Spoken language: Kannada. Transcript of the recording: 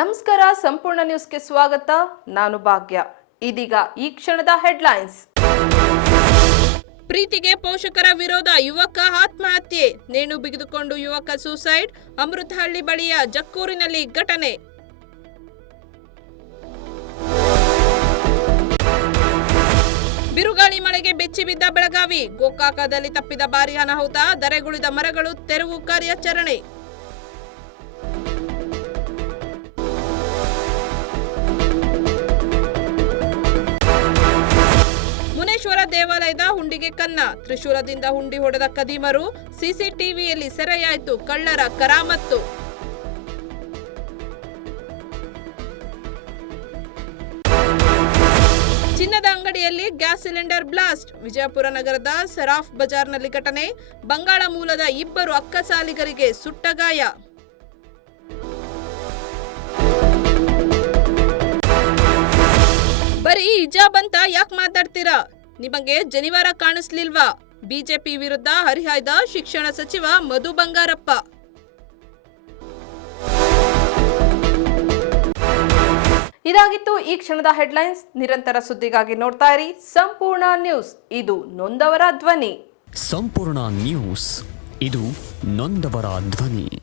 ನಮಸ್ಕಾರ, ಸಂಪೂರ್ಣ ನ್ಯೂಸ್ಗೆ ಸ್ವಾಗತ. ನಾನು ಭಾಗ್ಯ. ಇದೀಗ ಈ ಕ್ಷಣದ ಹೆಡ್ಲೈನ್ಸ್. ಪ್ರೀತಿಗೆ ಪೋಷಕರ ವಿರೋಧ, ಯುವಕ ಆತ್ಮಹತ್ಯೆ. ನೇಣು ಬಿಗಿದುಕೊಂಡು ಯುವಕ ಸೂಸೈಡ್. ಅಮೃತಹಳ್ಳಿ ಬಳಿಯ ಜಕ್ಕೂರಿನಲ್ಲಿ ಘಟನೆ. ಬಿರುಗಾಳಿ ಮಳೆಗೆ ಬೆಚ್ಚಿ ಬಿದ್ದ ಬೆಳಗಾವಿ. ಗೋಕಾಕದಲ್ಲಿ ತಪ್ಪಿದ ಭಾರೀ ಅನಾಹುತ. ಧರೆಗುಳಿದ ಮರಗಳು, ತೆರವು ಕಾರ್ಯಾಚರಣೆ. ಮುನೇಶ್ವರ ದೇವಾಲಯದ ಹುಂಡಿಗೆ ಕನ್ನ. ತ್ರಿಶೂಲದಿಂದ ಹುಂಡಿ ಹೊಡೆದ ಕದೀಮರು. ಸಿಸಿಟಿವಿಯಲ್ಲಿ ಸೆರೆಯಾಯಿತು ಕಳ್ಳರ ಕರಾಮತ್ತು. ಚಿನ್ನದ ಅಂಗಡಿಯಲ್ಲಿ ಗ್ಯಾಸ್ ಸಿಲಿಂಡರ್ ಬ್ಲಾಸ್ಟ್. ವಿಜಯಪುರ ನಗರದ ಸರಾಫ್ ಬಜಾರ್ನಲ್ಲಿ ಘಟನೆ. ಬಂಗಾಳ ಮೂಲದ ಇಬ್ಬರು ಅಕ್ಕಸಾಲಿಗರಿಗೆ ಸುಟ್ಟ ಗಾಯ. ಬರೀ ಹಿಜಾಬ್ ಅಂತ ಯಾಕೆ ಮಾತಾಡ್ತೀರಾ? ನಿಮಗೆ ಜನಿವಾರ ಕಾಣಿಸ್ಲಿಲ್ವಾ? ಬಿಜೆಪಿ ವಿರುದ್ಧ ಹರಿಹಾಯ್ದ ಶಿಕ್ಷಣ ಸಚಿವ ಮಧು ಬಂಗಾರಪ್ಪ. ಇದಾಗಿತ್ತು ಈ ಕ್ಷಣದ ಹೆಡ್ಲೈನ್ಸ್. ನಿರಂತರ ಸುದ್ದಿಗಾಗಿ ನೋಡ್ತಾ ಇರಿ ಸಂಪೂರ್ಣ ನ್ಯೂಸ್. ಇದು ನೊಂದವರ ಧ್ವನಿ. ಸಂಪೂರ್ಣ ನ್ಯೂಸ್, ಇದು ನೊಂದವರ ಧ್ವನಿ.